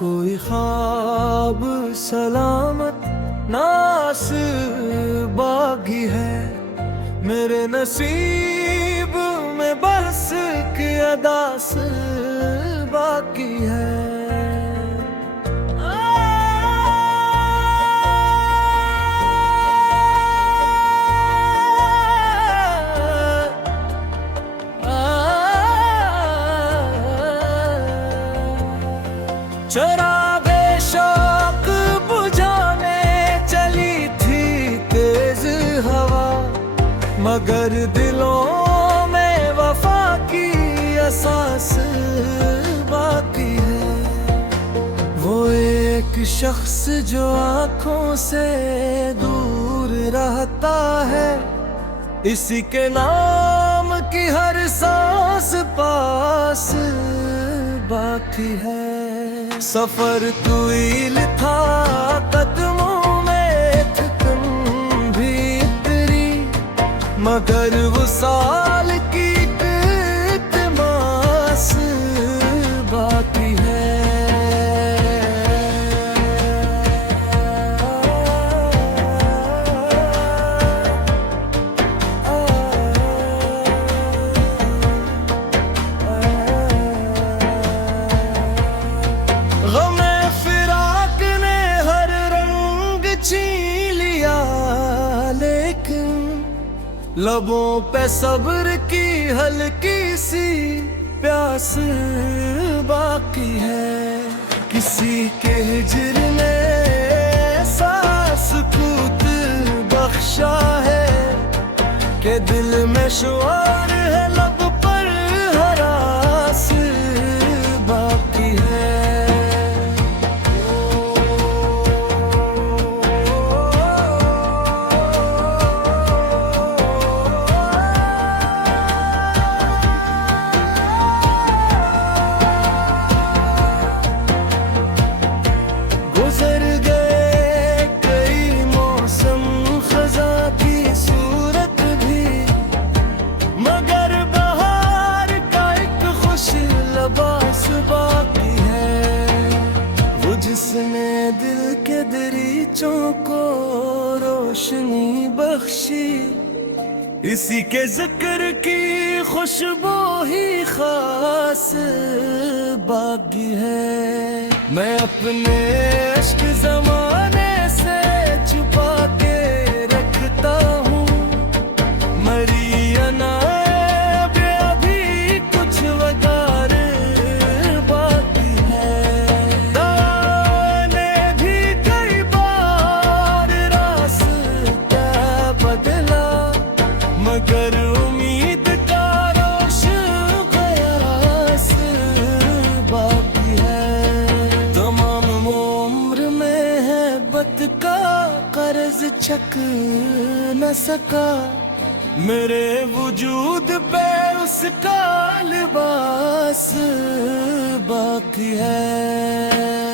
कोई ख्वाब सलामत नास बागी है, मेरे नसीब में बस की अदास बाकी है। चरागे शौक बुझाने चली थी तेज हवा, मगर दिलों में वफा की एहसास बाकी है। वो एक शख्स जो आँखों से दूर रहता है, इसी के नाम की हर सांस पास बाकी है। सफर तवील था, कदमों में थकन भी इतनी, मगर वो साल की इल्तिमास बाकी है। गमे फिराक ने हर रंग छीन लिया, लेकिन लबों पे सब्र की हल्की सी प्यास बाकी है। किसी के हिज्र ने सांस कूद बख्शा है, के दिल में शुआर है, लब पर हरास बाकी है। गुजर गए कई मौसम खजा की सूरत भी, मगर बहार का एक खुश लबास बाकी है। वो जिसने दिल के दरीचों को रोशनी बख्शी, इसी के जिक्र की खुशबू ही खास बाकी है। मैं अपने इश्क ज़माने से छुपा के रखता हूँ, मरी अनाब अभी कुछ वकार बाकी है। दाने भी कई बार रास्ता बदला, मगर उम्मीद का रोशन कयास बाकी है। तमाम उम्र में है बत का कर्ज चक न सका, मेरे वजूद पे उसका लिबास बाकी है।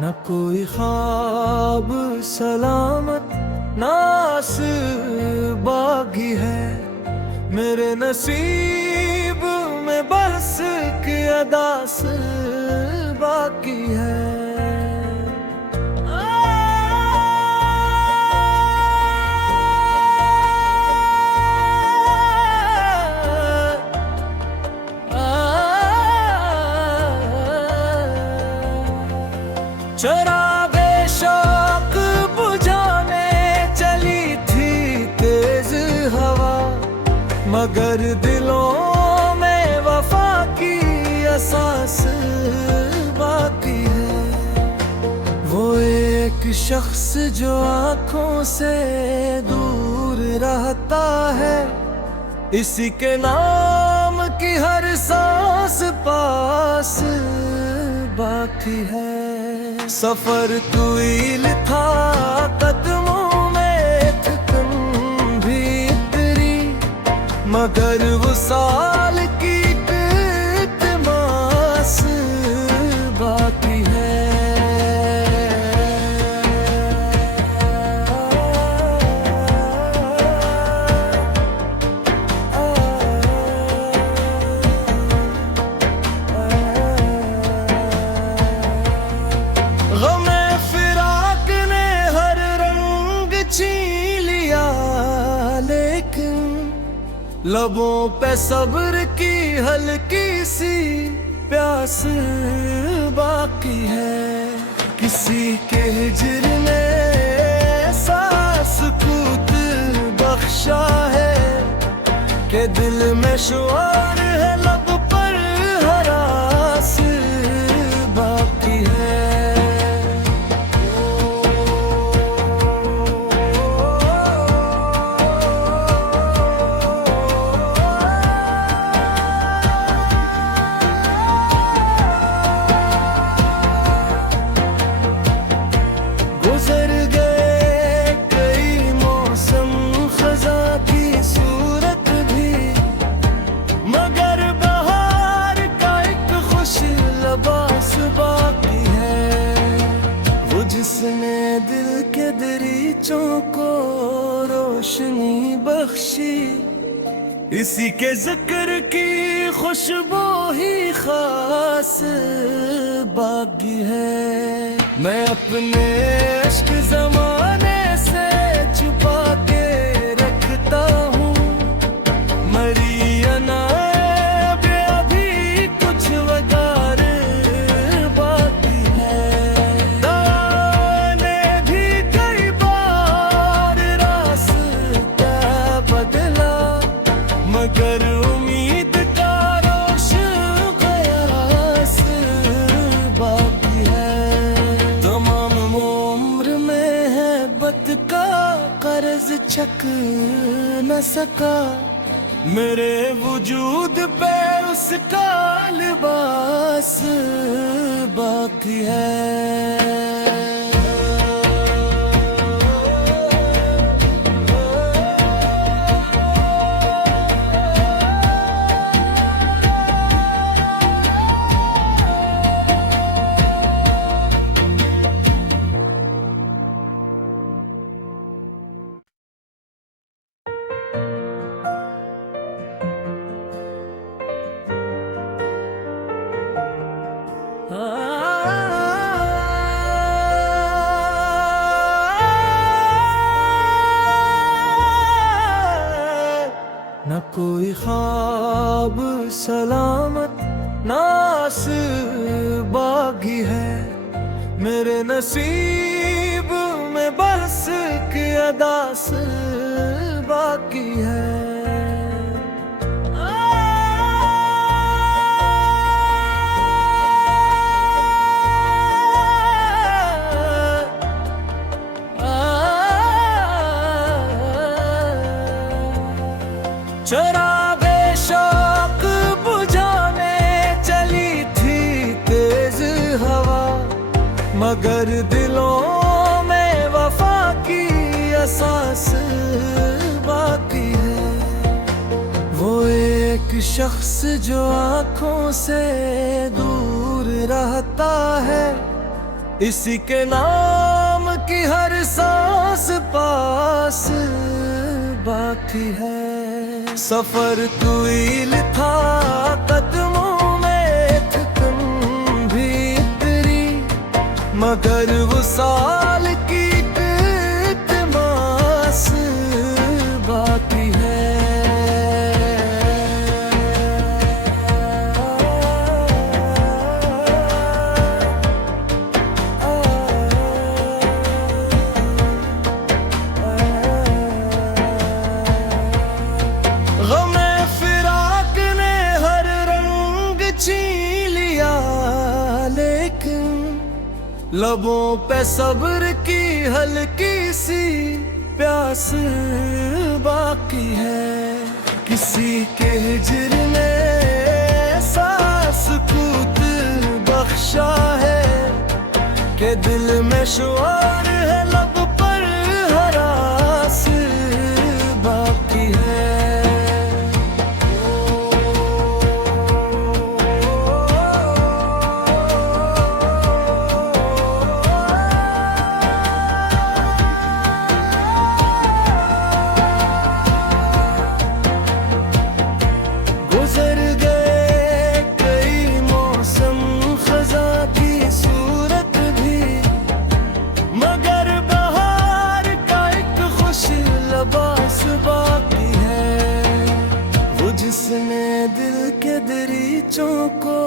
न कोई ख्वाब सलामत नास बागी है, मेरे नसीब में बस की अदास बाकी है। चरागे शौक बुझाने चली थी तेज हवा, मगर दिलों में वफा की एहसास बाकी है। वो एक शख्स जो आँखों से दूर रहता है, इसी के नाम की हर सांस पास बाकी है। सफर तवील था कदमों में थकन भी इतनी, मगर वो साल की इल्तिमास बाकी है। गमे फिराक ने हर रंग छीन लिया, लेकिन लबों पे सब्र की हल्की सी प्यास बाकी है। किसी के हिजर ने सांस कूद बख्शा है कि दिल में शुआर है, लब पर हरास बाकी है। गुजर गए कई मौसम खजा की सूरत भी, मगर बहार का एक खुश लबास बाकी है। वो जिसने दिल के दरीचों को रोशनी बख्शी, इसी के जिक्र की खुशबू ही खास बाकी है। मैं अपने इश्क ज़माने से छुपा के रखता हूँ, मरी अनाब अभी कुछ वकार बाकी है। दाने भी कई बार रास्ता बदला, मगर उम्मीद का रोशन क़यास बाकी है। तमाम उम्र में है बत का कर्ज चक न सका, मेरे वजूद पे उसका लिबास बाकी है। न कोई ख्वाब सलामत नास बागी है, मेरे नसीब में बस की अदास बाकी है। चरागे शौक बुझाने चली थी तेज हवा, मगर दिलों में वफा की एहसास बाकी है। वो एक शख्स जो आँखों से दूर रहता है, इसी के नाम की हर सांस पास बाकी है। सफर तवील था कदमों में थकन भी इतनी, मगर वो साल की इल्तिमास बाकी है। गमे फिराक ने हर रंग छीन लिया, लेकिन लबों पे सब्र की हल्की सी प्यास बाकी है। किसी के हिजर ने सांस कूद बख्शा है कि दिल में शुआर है, लब पर हरास बाकी है। गुजर गए कई मौसम, खजा की सूरत भी, मगर बहार का एक खुश लबास बाकी है। वो जिसने दिल के दरीचों को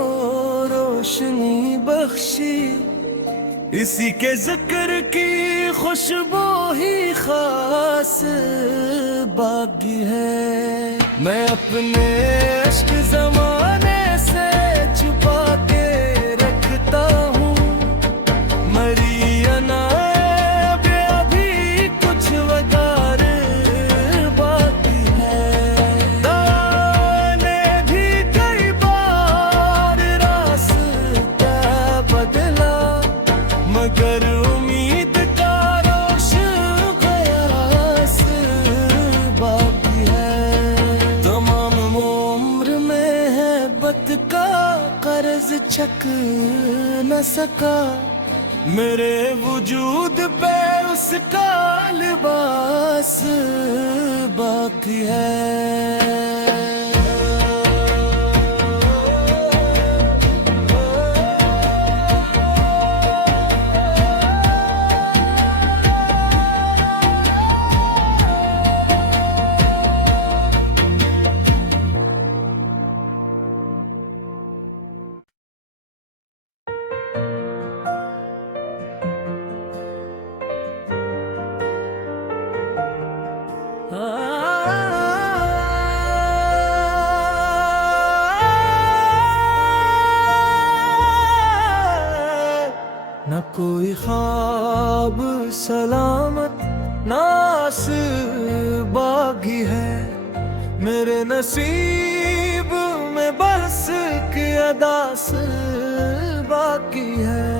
रोशनी बख्शी, इसी के जिक्र की खुशबू ही खास बाकी है। मैं अपने इश्क ज़माने से छुपा के रखता हूँ, मरी अनाब अभी कुछ वगार बाकी है। दाने भी कई बार रास्ता बदला, मगर उम्मीद का रोशन क़यास बाकी है। तमाम उम्र में है बत का कर्ज छक न सका, मेरे वजूद पे उसका लिबास बाकी है। न कोई ख्वाब सलामत नास बागी है, मेरे नसीब में बस की अदास बाकी है।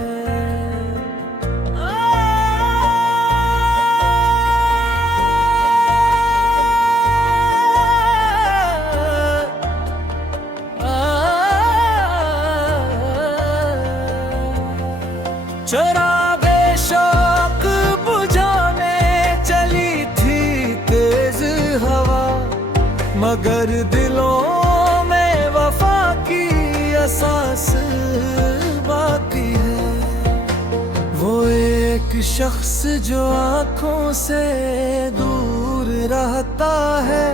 शराबे शौक बुझाने चली थी तेज हवा, मगर दिलों में वफा की एहसास बाकी है। वो एक शख्स जो आँखों से दूर रहता है,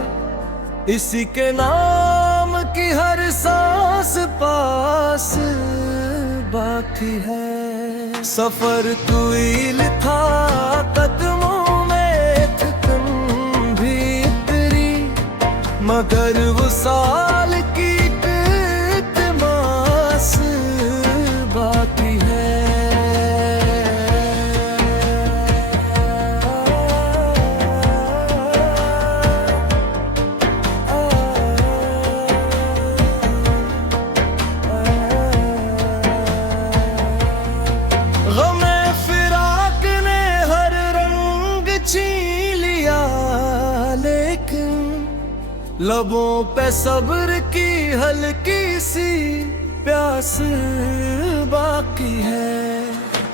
इसी के नाम की हर सांस पास बाकी है। सफर तवील था, कदमों में थकन भी इतरी, मगर वो साल की इल्तिमास बाकी है। गमे फिराक ने हर रंग छीन लिया, लेकिन लबों पे सब्र की हल्की सी प्यास बाकी है।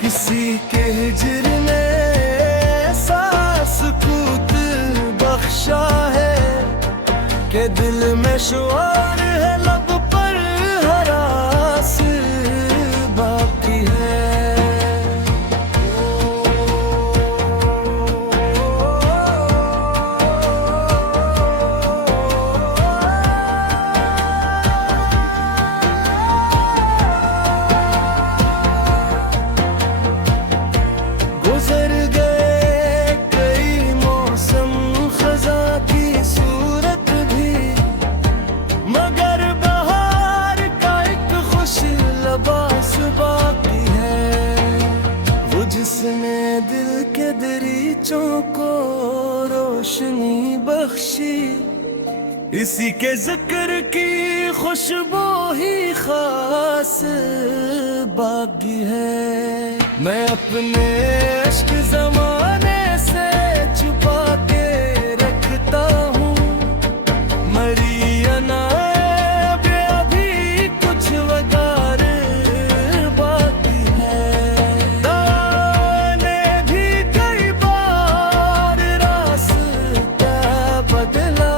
किसी के हिजर ने सांस कूद बख्शा है कि दिल में शुआर है, लब पर हरास बाकी है। गुजर गए कई मौसम, खजा की सूरत भी, मगर बहार का एक खुश लबास बाकी है। वो जिसने दिल के दरीचों को रोशनी बख्शी, इसी के जिक्र की खुशबू ही खास बाकी है। मैं अपने इश्क ज़माने से छुपा के रखता हूँ, मरी अनाब अभी कुछ वकार बाकी है। दाने भी कई बार रास्ता बदला,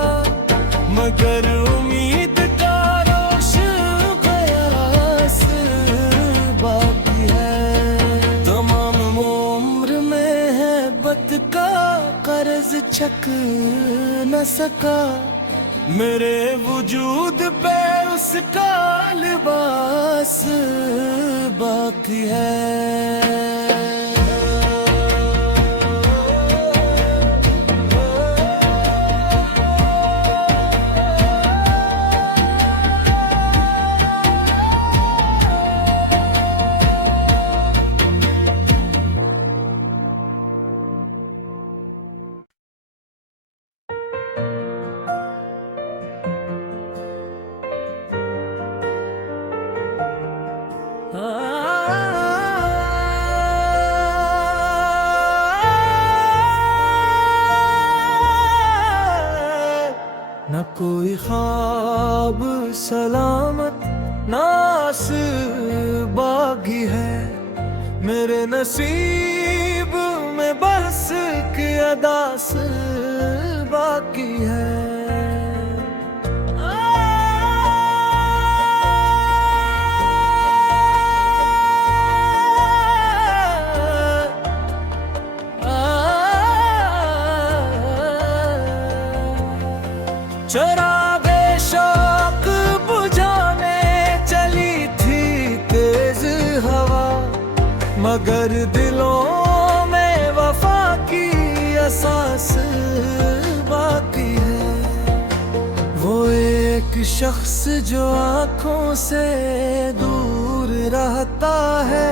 मगर उम्मीद का रोशन कयास बाकी है। तमाम उम्र में है बत का कर्ज चक न सका, मेरे वजूद पे उसका लिबास बाकी है। न कोई ख्वाब सलामत नास बागी है, मेरे नसीब में बस की अदास बाकी है। चरागे शौक बुझाने चली थी तेज हवा, मगर दिलों में वफा की एहसास बाकी है। वो एक शख्स जो आँखों से दूर रहता है,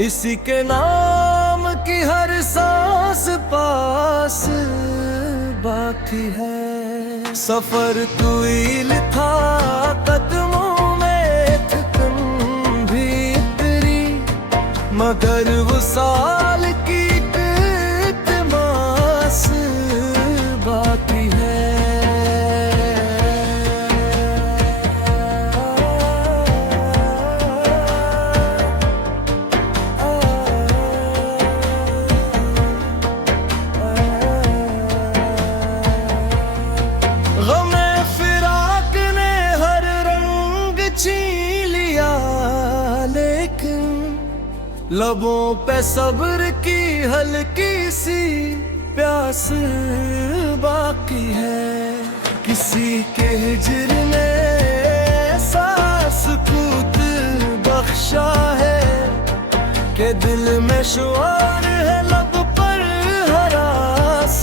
इसी के नाम की हर सांस पास बाकी है। सफर तवील था कदमों में थकन भी इतनी, मगर वो साल की इल्तिमास बाकी है। गमे फिराक ने हर रंग छीन लिया, लेकिन लबों पे सब्र की हल्की सी प्यास बाकी है। किसी के हिज्र ने सांस कूद बख्शा है, के दिल में शुआर है लब पर हरास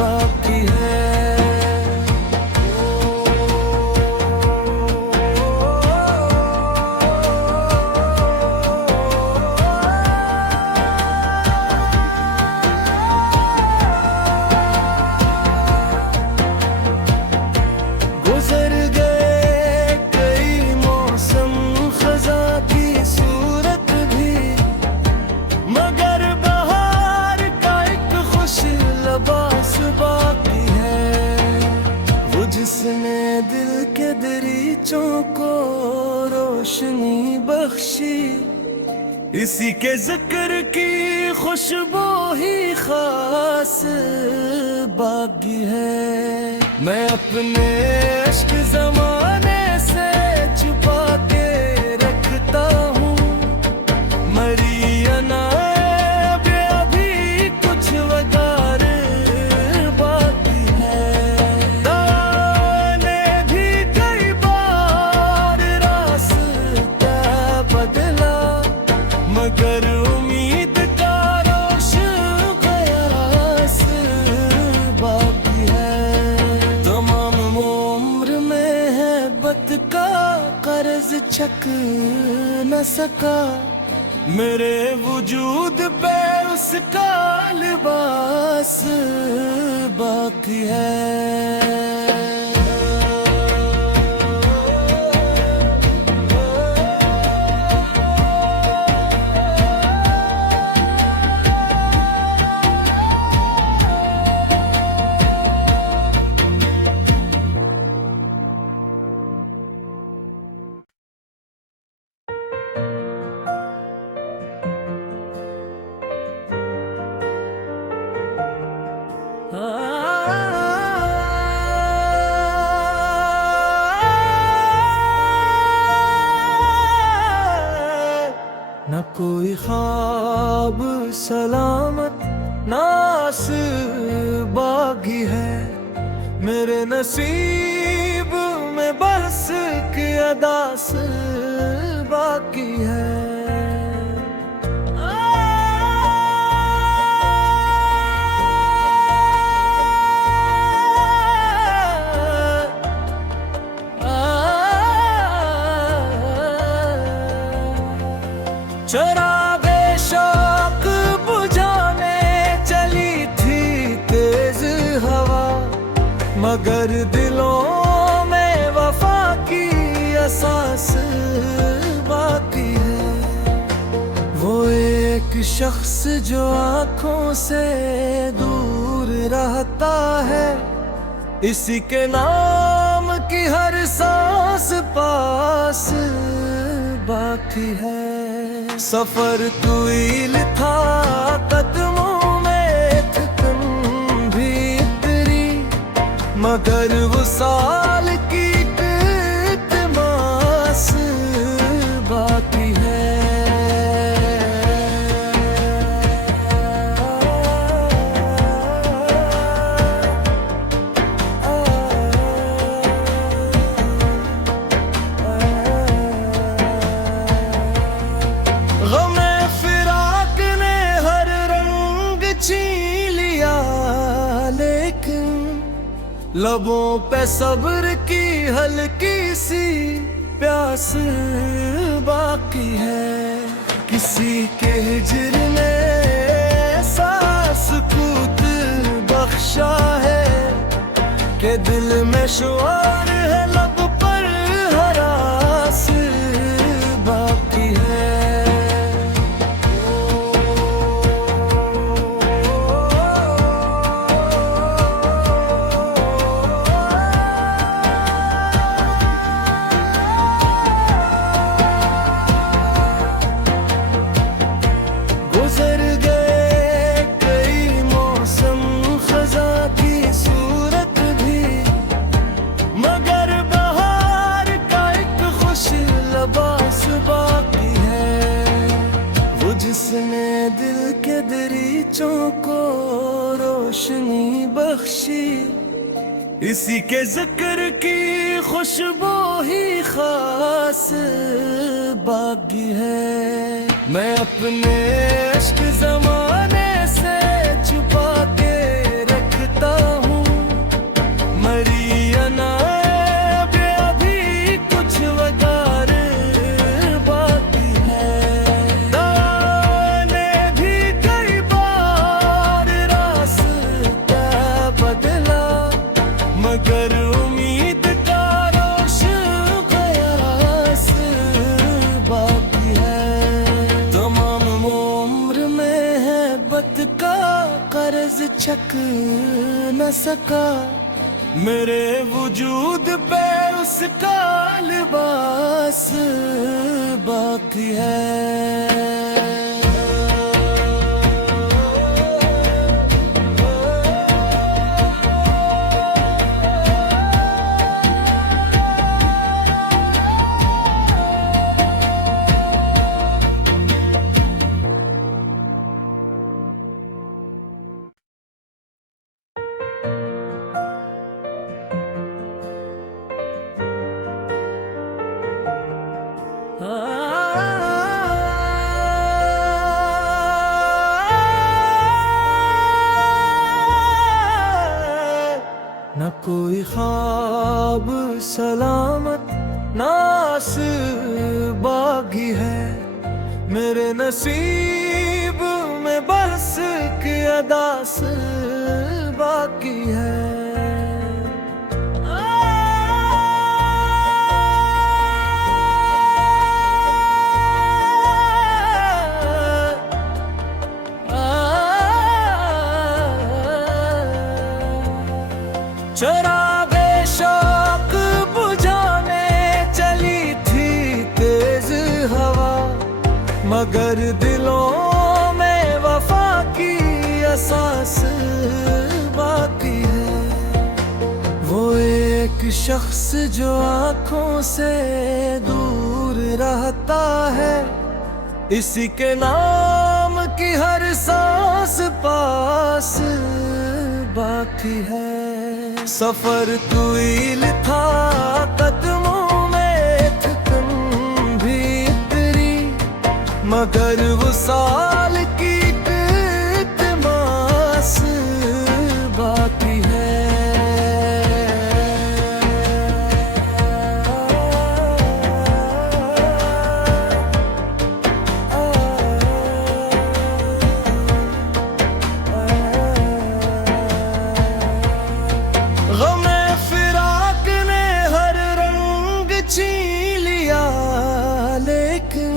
बाकी है। गुजर गए कई मौसम खजा की सूरत भी, मगर बहार का एक खुश लबास बाकी है। वो जिसने दिल के दरीचों को रोशनी बख्शी, इसी के जिक्र की खुशबू ही खास बाकी है। मैं अपने इश्क ज़माने से छुपा के रखता हूँ, मरी अनाब अभी कुछ वकार बाकी है। दाने भी कई बार रास्ता बदला, मगर उम्मीद का रोशन कयास बाकी है। तमाम उम्र में है बत का कर्ज चक न सका, मेरे वजूद पे उसका लिबास बाकी है। मेरे नसीब में बस की अदास बाकी है। चरागे शौक बुझाने चली थी तेज हवा, मगर दिलों में वफा की एहसास बाकी है। वो एक शख्स जो आंखों से दूर रहता है, इसी के नाम की हर सांस पास बाकी है। सफर तवील था, कदमों में थकन भी इतनी, मगर वो साल की इल्तिमास बाकी है। गमे फिराक ने हर रंग छीन लिया, लेकिन लबों पे सब्र की हल्की सी प्यास बाकी है। किसी के हिज्र ने सांस कूद बख्शा है, के दिल में शुआर है, लब पर हरास बाकी है। गुजर गए कई मौसम, खजा की सूरत भी, मगर बहार का एक खुश लबास बाकी है। वो जिसने दिल के दरीचों को रोशनी बख्शी, इसी के जिक्र की खुशबू ही खास बाकी है। मैं अपने इश्क ज़माने से छुपा के रखता हूँ, मरी अनाब अभी कुछ वकार बाकी है। दाने भी कई बार रास्ता बदला, मगर उम्मीद का रोशन कयास बाकी है। तमाम उम्र में है बत का कर्ज चक न सका, मेरे वजूद पे उसका लिबास बाकी है। न कोई ख्वाब सलामत नास बागी है, मेरे नसीब में बस की अदास बाकी है। चरागे शौक बुझाने चली थी तेज हवा, मगर दिलों में वफा की एहसास बाकी है। वो एक शख्स जो आंखों से दूर रहता है, इसी के नाम की हर सांस पास बाकी है। सफर तवील था, कदमों में थकन भी इतनी, मगर वसाल की इल्तिमास बाकी है। गमे फिराक ने हर रंग छीन लिया, लेकिन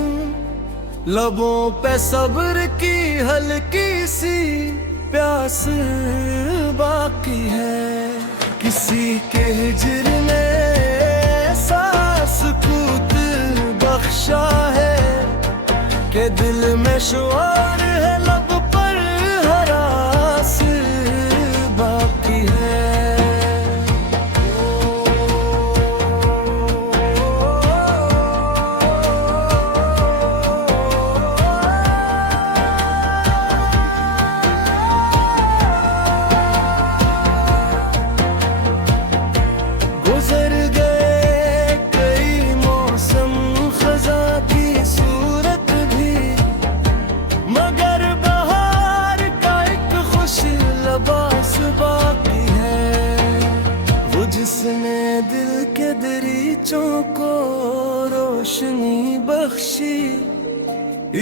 लबों पे सब्र की हल्की सी प्यास बाकी है। किसी के हिज्र ने सांस कूद बख्शा है, के दिल में शुआर है, लब पर हरास बाकी है। गुजर गए कई मौसम, खज़ा की सूरत भी, मगर बहार का एक खुश लबास बाकी है। वो जिसने दिल के दरीचों को रोशनी बख्शी,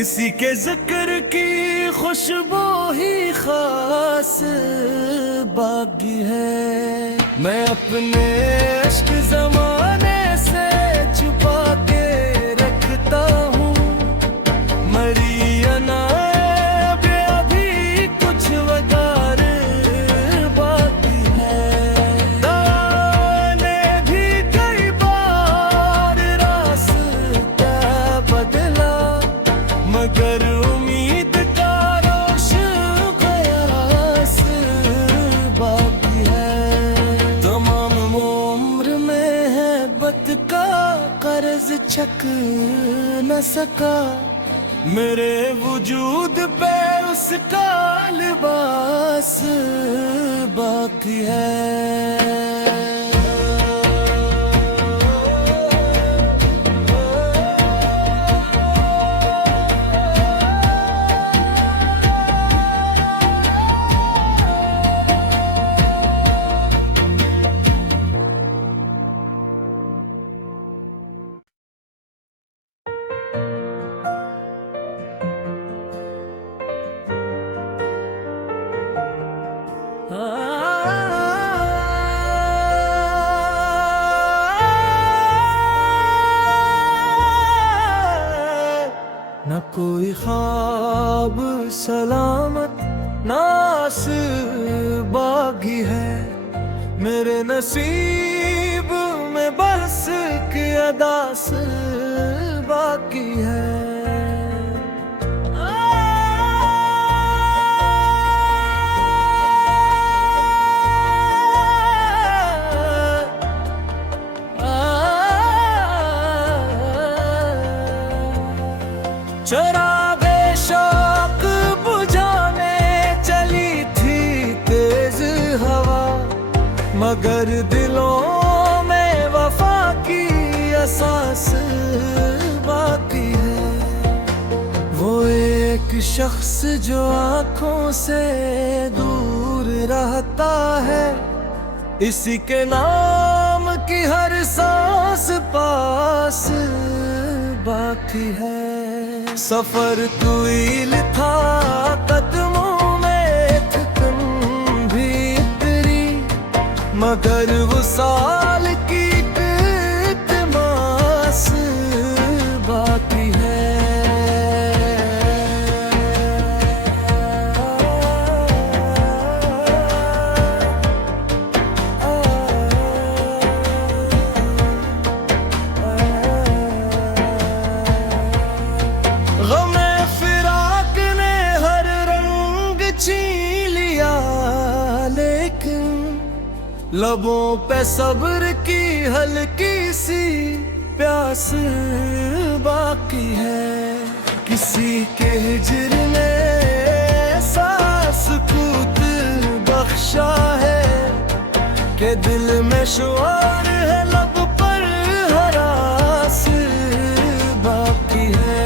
इसी के जिक्र की खुशबू ही खास बाकी है। मैं अपने इश्क ज़माने से छुपा के रखता हूँ, मरी अनाब अभी कुछ वकार बाकी है। दाने भी कई बार रास्ता बदला, मगर उम्मीद का रोशन क़यास बाकी है। तमाम उम्र में है बत का कर्ज चक न सका, मेरे वजूद पे उसका लिबास बाकी है। न कोई ख्वाब सलामत नास बागी है, मेरे नसीब में बस की अदास बाकी है। चरागे शौक बुझाने चली थी तेज हवा, मगर दिलों में वफा की एहसास बाकी है। वो एक शख्स जो आँखों से दूर रहता है, इसी के नाम की हर सांस पास बाकी है। सफर तवील था, कदमों में थकन भी इतनी, मगर वसाल की इल्तिमास बाकी है। गमे फिराक ने हर रंग छीन लिया, लेकिन लबों पे सब्र की हल्की सी प्यास बाकी है। किसी के हिज्र ने सांस कूद बख्शा है, के दिल में शुआर है लब पर हरास बाकी है।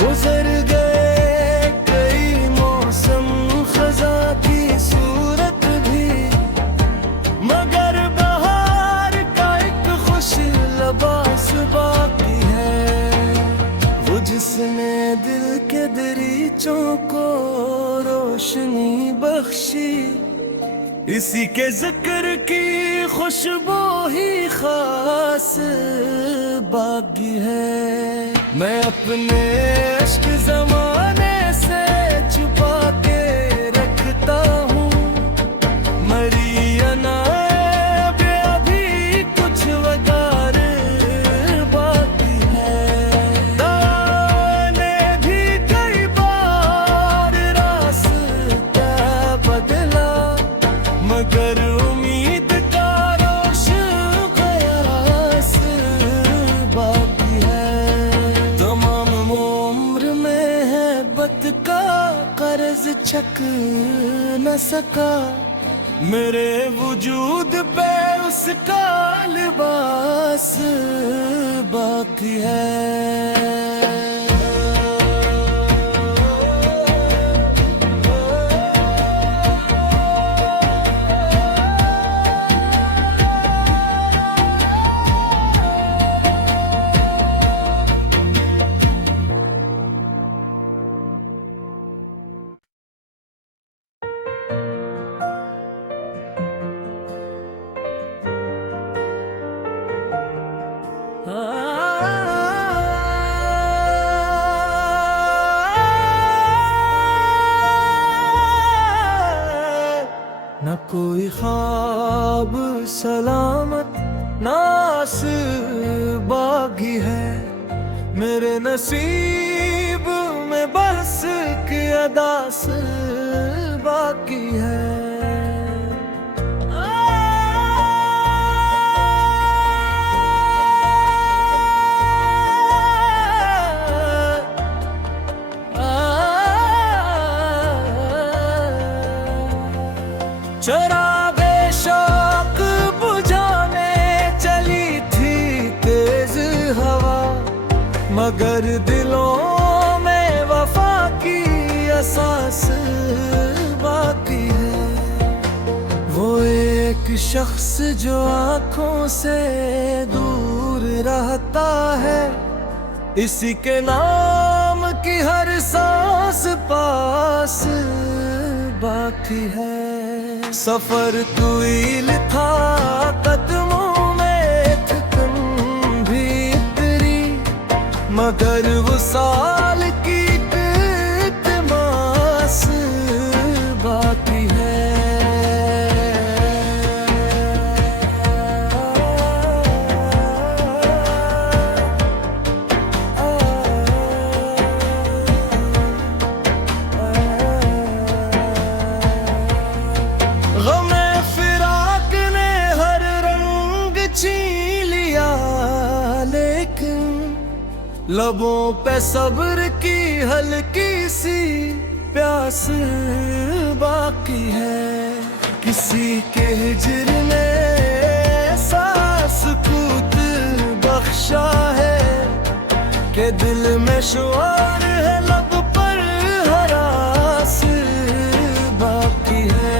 गुजर गए कई मौसम खजा की सूरत भी, मगर बहार का एक खुश लबास बाकी है। वो जिसने दिल के दरीचों को रोशनी बख्शी, इसी के जिक्र की खुशबू ही खास बाकी है। मैं अपने इश्क ज़माने से छुपा के रखता हूँ, मरी या नायब अभी कुछ वकार बाकी है। दाने भी कई बार रास्ता बदला, मगर उम्मीद का रोशन कयास बाकी है। तमाम उम्र में है बत का कर्ज छक न सका, मेरे वजूद पे उसका लिबास बाकी है। न कोई ख्वाब सलामत नास बागी है, मेरे नसीब में बस की अदास बाकी है। चरागे शौक बुझाने चली थी तेज हवा, मगर दिलों में वफा की एहसास बाकी है। वो एक शख्स जो आँखों से दूर रहता है, इसी के नाम की हर सांस पास बाकी है। सफर तवील था कदमों में थकन भी इतनी, मगर वो साल की इल्तिमास बाकी है। गमे फिराक ने हर रंग छीन लिया, लेकिन लबों पे सब्र की हल्की सी प्यास बाकी है। किसी के हिजर ने सांस कूद बख्शा है, के दिल में शुआर है लब पर हरास बाकी है।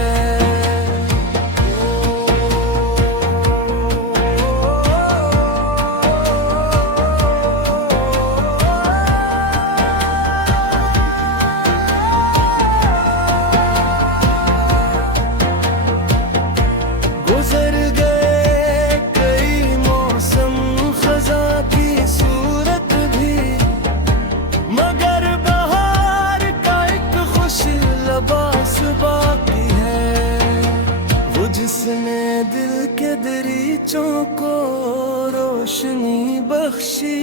गुजर गए कई मौसम खजा की सूरत भी, मगर बहार का एक खुश लबास बाकी है। वो जिसने दिल के दरीचों को रोशनी बख्शी,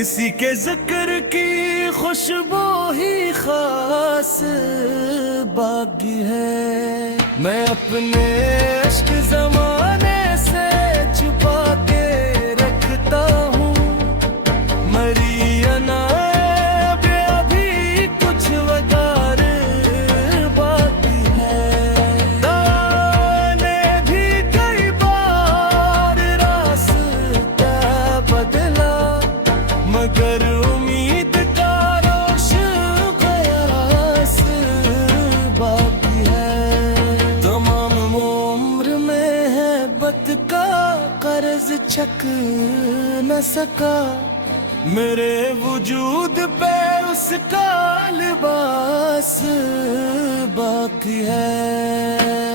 इसी के जिक्र की खुशबू ही खास बाकी है। मैं अपने इश्क जमाने से छुपा के रखता हूँ। मरी अनाब अभी कुछ वकार बाकी है। दाने भी कई बार रास्ता बदला, मगर उम्मीद का रोशन कयास बाकी है। तमाम उम्र में है बत का कर्ज चक न सका, मेरे वजूद पे उसका लिबास बाकी है।